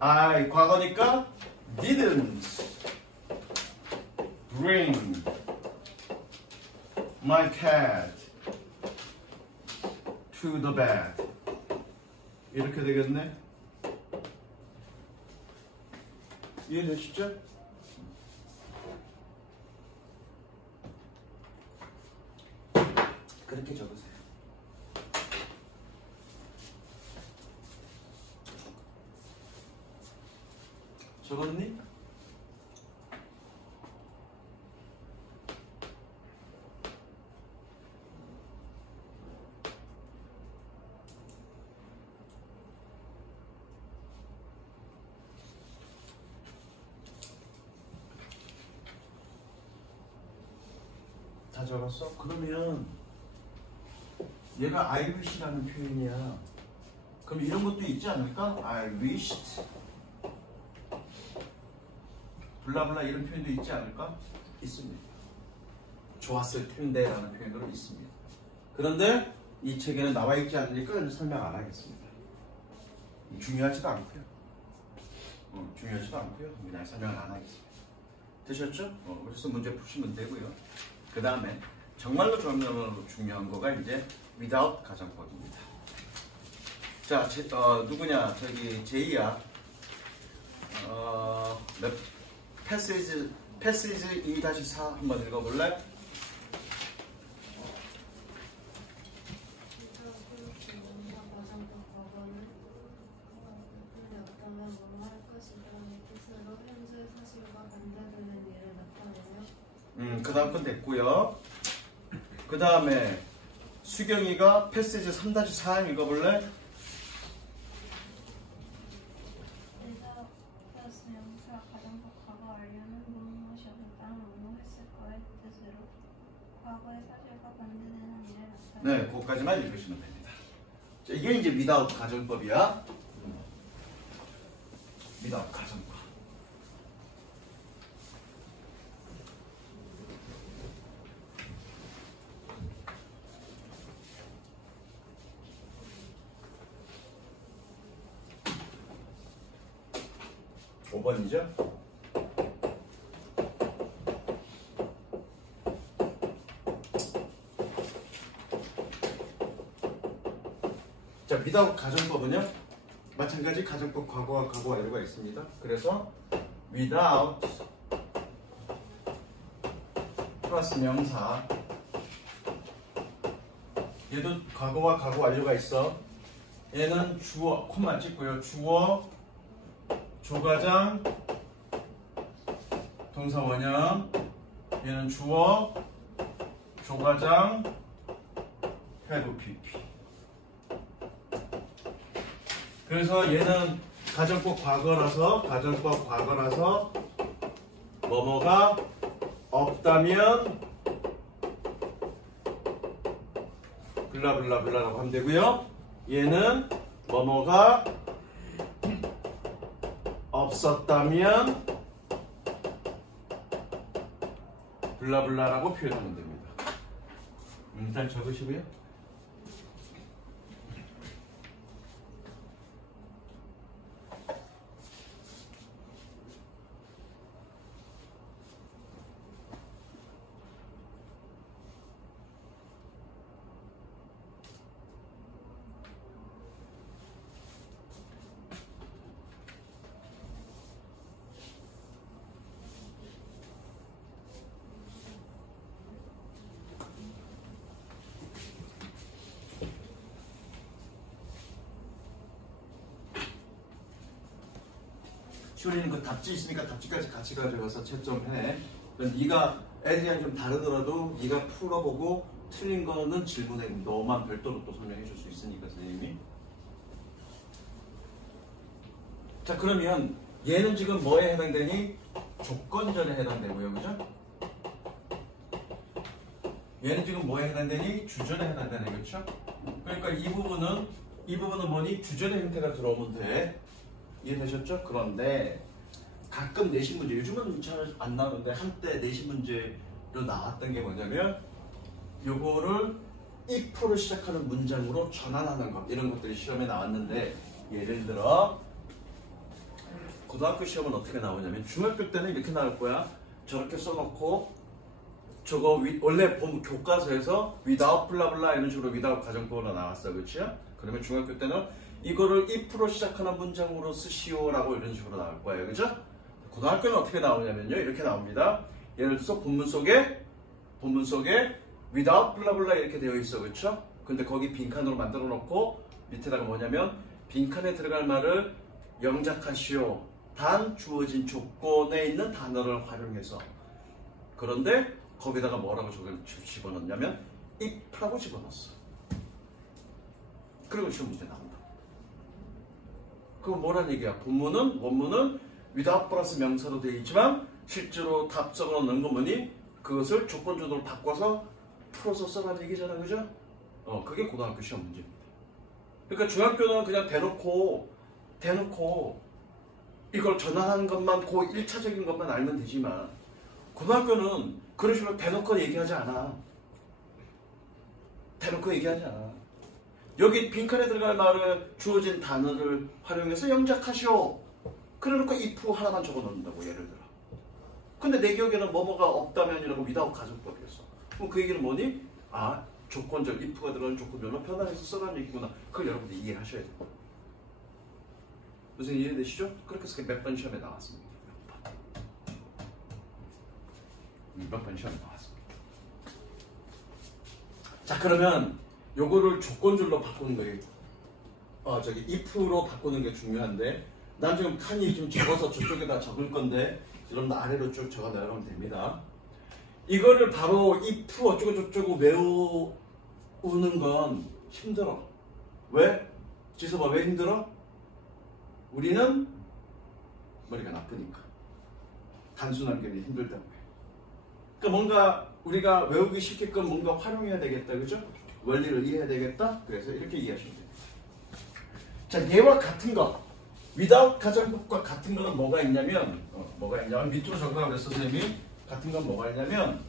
I 과거니까 didn't bring my cat to the bed. 이렇게 되겠네. 이해되시죠? 그렇게 적으세요. 적었니? 다 적었어? 그러면 얘가 I wish라는 표현이야. 그럼 이런 것도 있지 않을까? I wished 블라블라 이런 표현도 있지 않을까? 있습니다. 좋았을 텐데 라는 표현으로 있습니다. 그런데 이 책에는 나와 있지 않으니까 설명 안 하겠습니다. 중요하지도 않고요. 중요하지도 않고요. 그냥 설명을 안 하겠습니다. 되셨죠? 그래서 문제 푸시면 되고요. 그 다음에 정말로 중요한 거가 이제 without 가정법입니다. 자, 누구냐? 저기 제이야. 패시지 2-4 한번 읽어볼래? 그 다음 건 됐고요. 그 다음에 수경이가 패시지 3-4 읽어볼래? 네, 그거까지만 읽으시면 됩니다. 자, 이게 이제 without 가정법이야. without 가정법. (5번이죠) 자, without 가정법은요, 마찬가지 가정법 과거와 과거 완료가 있습니다. 그래서 without 플러스 명사, 얘도 과거와 과거 완료가 있어. 얘는 주어, 콤마 찍고요. 주어, 조가장, 동사 원형. 얘는 주어, 조가장, 회도 PP. 그래서 얘는 가정법 과거라서 뭐뭐가 없다면 블라블라블라라고 하면 되고요. 얘는 뭐뭐가 없었다면 블라블라라고 표현하면 됩니다. 일단 적으시고요. 시원이는 그 답지 있으니까 답지까지 같이 가져가서 채점해. 네가 애들이랑 좀 다르더라도 네가 풀어보고 틀린 거는 질문해. 너만 별도로 또 설명해 줄 수 있으니까 선생님이. 자, 그러면 얘는 지금 뭐에 해당되니? 조건절에 해당되고요, 그죠? 얘는 지금 뭐에 해당되니? 주절에 해당되네, 그렇죠? 그러니까 이 부분은 뭐니? 주절의 형태가 들어오면 돼. 이해되셨죠? 그런데 가끔 내신 문제, 요즘은 잘 안 나오는데 한때 내신 문제로 나왔던 게 뭐냐면 요거를 if로 시작하는 문장으로 전환하는 것, 이런 것들이 시험에 나왔는데, 예를 들어 고등학교 시험은 어떻게 나오냐면 중학교 때는 이렇게 나올 거야. 저렇게 써놓고 저거 원래 보면 교과서에서 without 블라블라 이런 식으로 without 가정법으로 나왔어, 그렇죠? 그러면 중학교 때는 이거를 if로 시작하는 문장으로 쓰시오라고 이런 식으로 나올 거예요, 그죠? 고등학교는 어떻게 나오냐면요, 이렇게 나옵니다. 예를 들어서 본문 속에 without 블라블라 이렇게 되어 있어, 그렇죠? 근데 거기 빈칸으로 만들어 놓고 밑에다가 뭐냐면 빈칸에 들어갈 말을 영작하시오. 단 주어진 조건에 있는 단어를 활용해서. 그런데 거기다가 뭐라고 저걸 집어넣냐면 if라고 집어넣었어. 그리고 시험 문제 나온다. 그건 뭐란 얘기야? 원문은 without 플러스 명사로 되어 있지만 실제로 답적으로 넣은 건 뭐니? 그것을 조건조도로 바꿔서 풀어서 써라는 얘기잖아, 그죠? 그게 고등학교 시험 문제입니다. 그러니까 중학교는 그냥 대놓고 이걸 전환하는 것만, 그 1차적인 것만 알면 되지만 고등학교는 그런 식으로 대놓고 얘기하지 않아. 여기 빈칸에 들어갈 말을 주어진 단어를 활용해서 영작하시오. 그래놓고 if 하나만 적어 넣는다고, 예를 들어. 근데 내 기억에는 뭐뭐가 없다면이라고 without 가정법이었어. 그럼 그 얘기는 뭐니? 아, 조건절, if가 들어가는 조건절로 편안해서 써라는 얘기구나. 그걸 여러분들 이해하셔야 돼요. 무슨 이해되시죠? 그렇게 해서 몇 번 시험에 나왔습니다. 몇 번 시험에 나왔습니다. 자, 그러면 요거를 조건절로 바꾸는 거예요. if로 바꾸는 게 중요한데, 난 지금 칸이 좀 적어서 저쪽에다 적을 건데 여러분들 아래로 쭉 적어 내려가면 됩니다. 이거를 바로 if 어쩌고 저쩌고 외우는 건 힘들어. 왜? 지서봐, 왜 힘들어? 우리는 머리가 나쁘니까. 단순한 게 힘들다고 해. 그러니까 뭔가 우리가 외우기 쉽게끔 뭔가 활용해야 되겠다, 그죠? 원리를 이해해야 되겠다. 그래서 이렇게 이해하시면 돼요. 자, 얘와 같은 거, without 가정법과 같은 거는 뭐가 있냐면, 밑으로 적으라고 그랬어, 선생님이. 같은 건 뭐가 있냐면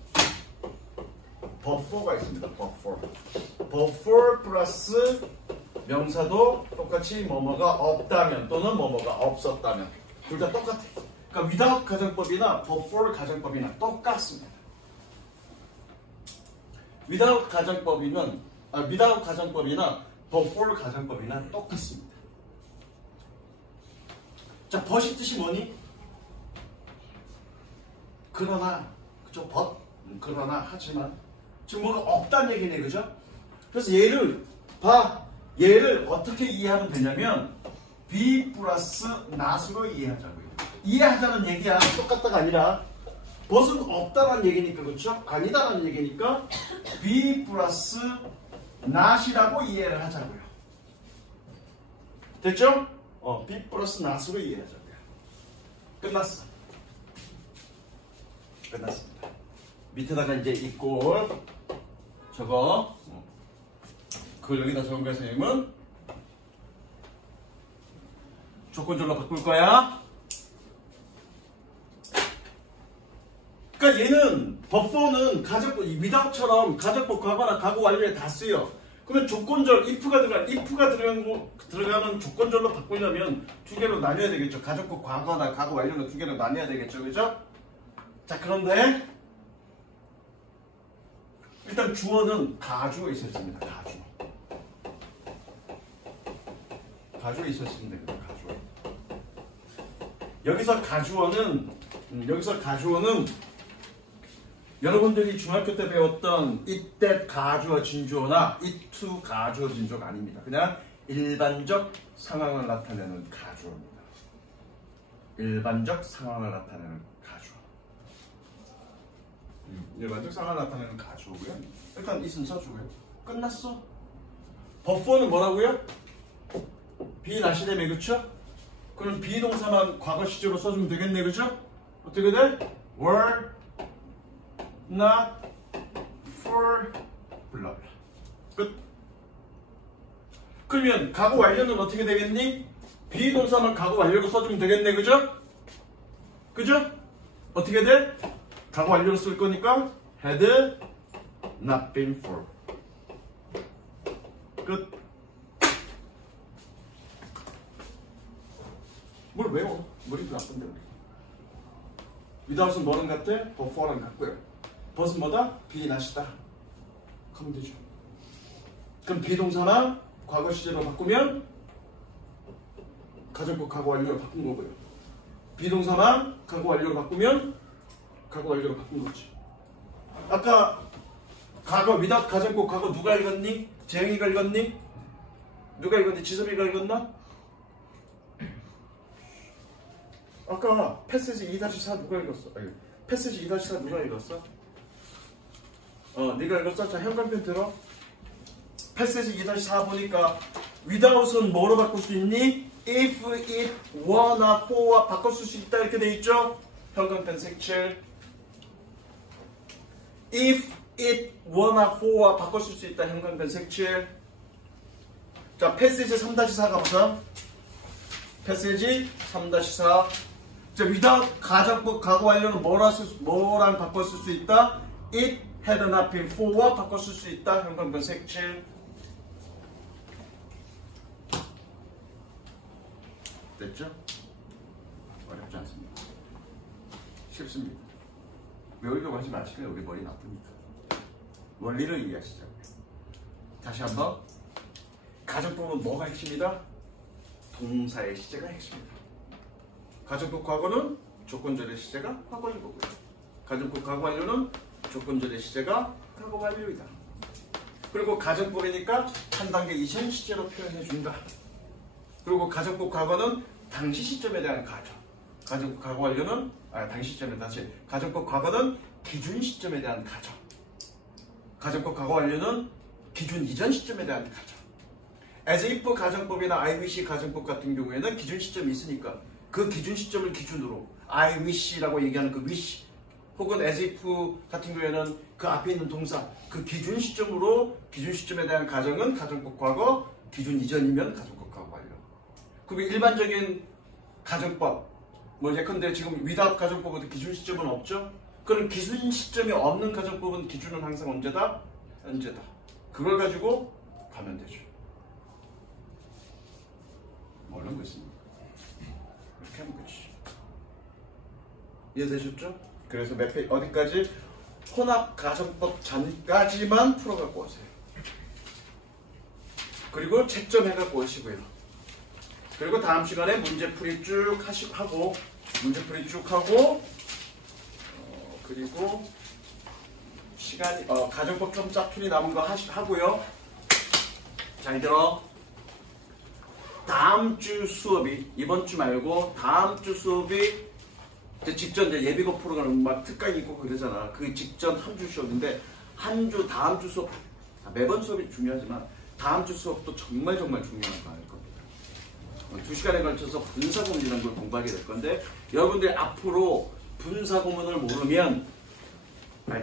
but for가 있습니다. but for 플러스 명사도 똑같이 뭐뭐가 없다면 또는 뭐뭐가 없었다면 둘 다 똑같아. 그러니까 without 가정법이나 but for 가정법이나 똑같습니다. without 가정법이나 but for 가정법이나 똑같습니다. 자, but이 뜻이 뭐니? 그러나, 그죠? but, 그러나, 하지만 지금 뭐가 없다는 얘기네, 그죠? 그래서 얘를 어떻게 이해하면 되냐면 be 플러스 not으로 이해하자고요. 이해하자는 얘기야. 똑같다가 아니라 but은 없다는 얘기니까, 그렇죠? 아니다라는 얘기니까 be 플러스 not이라고 이해를 하자고요. 됐죠? be 플러스 not으로 이해하자고요. 끝났습니다. 밑에다가 이제 이꼴 저거 그걸 여기다 적은 거야, 선생님은. 조건절로 바꿀 거야. 그러니까 얘는 but4는 가정법, without처럼 가정법 과거나 과거 완료에 다 쓰여. 그러면 조건절, if가 들어가는 조건절로 바꾸려면 두 개로 나뉘어야 되겠죠. 가정법 과거나 과거 완료는 두 개로 나뉘어야 되겠죠, 그죠? 자, 그런데 일단 주어는 가주어 있었습니다. 가주어 있었습니다. 가주어. 여기서 가주어는 여러분들이 중학교 때 배웠던 이때 가주어 진주어나 이투 가주어 진주어가 아닙니다. 그냥 일반적 상황을 나타내는 가주어입니다. 일반적 상황을 나타내는 가주어고요. 일단 이 순서 주고요. 끝났어. but4는 뭐라고요? be not이라며, 그쵸? 그럼 비동사만 과거 시제로 써주면 되겠네, 그죠? 어떻게 돼? were not for 블라블라. 끝. 그러면 과거 완료는 어떻게 되겠니? 비동사만 과거 완료로 써주면 되겠네, 그죠? 그죠? 어떻게 돼? 과거 완료로 쓸 거니까 had not been for. 끝. 뭘 외워? 머리도 나쁜데 우리. without은 뭐랑 같아? for랑 같고요. but은 뭐다? be not이다. 하면 되죠. 그럼 비동사나 과거 시제로 바꾸면 가정법 과거 완료로 바꾼 거고요. 비동사만 과거 완료로 바꾸면 과거 완료로 바꾼 거지. 아까 과거 without 가정법 과거 누가 읽었니? 재영이가 읽었니? 누가 읽었니? 지섭이가 읽었나? 아까 패시지 2-4 누가 읽었어? 아니, 패시지 2-4 누가 읽었어? 네가 읽었어? 자, 현관편 들어. 패시지 2-4 보니까 without은 뭐로 바꿀 수 있니? if, it, were나 for와 바꿔 쓸 수 있다 이렇게 돼 있죠? 현관편 색칠. if, it, were나 for와 바꿔 쓸 수 있다 현관편 색칠. 자, 패시지 3-4 가보자. 패시지 3-4. 자, without 가정법 과거 완료는 뭐랑 바꿔 쓸 수 있다? it had not been for와 바꿔 쓸 수 있다. 현관편 색칠. 됐죠? 어렵지 않습니다. 쉽습니다. 외우려고 하지 마시고요. 우리 머리 나쁘니까. 원리를 이해하시죠. 다시 한번. 가정법은 뭐가 핵심이다? 동사의 시제가 핵심이다. 가정법 과거는 조건절의 시제가 과거인 거고요. 가정법 과거 완료는 조건절의 시제가 과거 완료이다. 그리고 가정법이니까 한 단계 이전 시제로 표현해 준다. 그리고 가정법 과거는 당시 시점에 대한 가정. 가정법 과거 완료는 당시 시점에 다시. 가정법 과거는 기준 시점에 대한 가정. 가정법 과거 완료는 기준 이전 시점에 대한 가정. as if 가정법이나 I wish 가정법 같은 경우에는 기준 시점이 있으니까 그 기준 시점을 기준으로 I wish라고 얘기하는 그 wish 혹은 as if 같은 경우에는 그 앞에 있는 동사 그 기준 시점으로 기준 시점에 대한 가정은 가정법 과거, 기준 이전이면 가정법 과거 완료. 그리고 일반적인 가정법 뭐 예컨대 지금 without 가정법은 기준 시점은 없죠. 그럼 기준 시점이 없는 가정법은 기준은 항상 언제다? 현재다. 그걸 가지고 가면 되죠. 뭐 어려운 거 있습니까? 이렇게 하면 되지. 이해되셨죠? 그래서 몇 페이지 어디까지? 혼합 가정법 전까지만 풀어갖고 오세요. 그리고 채점해갖고 오시고요. 그리고 다음 시간에 문제풀이 쭉 하고 문제풀이 쭉 하고 그리고 시간이 가정법 좀 짝퉁이 남은 거 하고요. 잘 들어. 다음 주 수업이 이번 주 말고 다음 주 수업이 직전 이제 예비고 프로그램 막 특강 있고 그러잖아. 그 직전 한 주 수업인데 한 주 다음 주 수업 매번 수업이 중요하지만 다음 주 수업도 정말 중요한 거 할 겁니다. 2시간에 걸쳐서 분사구문이라는 걸 공부하게 될 건데 여러분들이 앞으로 분사구문을 모르면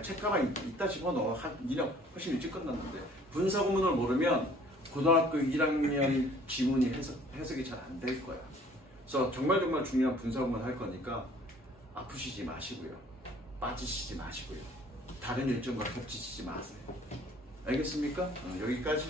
책가만 있다 집어넣어. 니네 훨씬 일찍 끝났는데 분사구문을 모르면 고등학교 1학년 지문이 해석이 잘 안 될 거야. 그래서 정말 중요한 분사구문 할 거니까 아프시지 마시고요. 빠지시지 마시고요. 다른 일정과 겹치시지 마세요. 알겠습니까? 여기까지.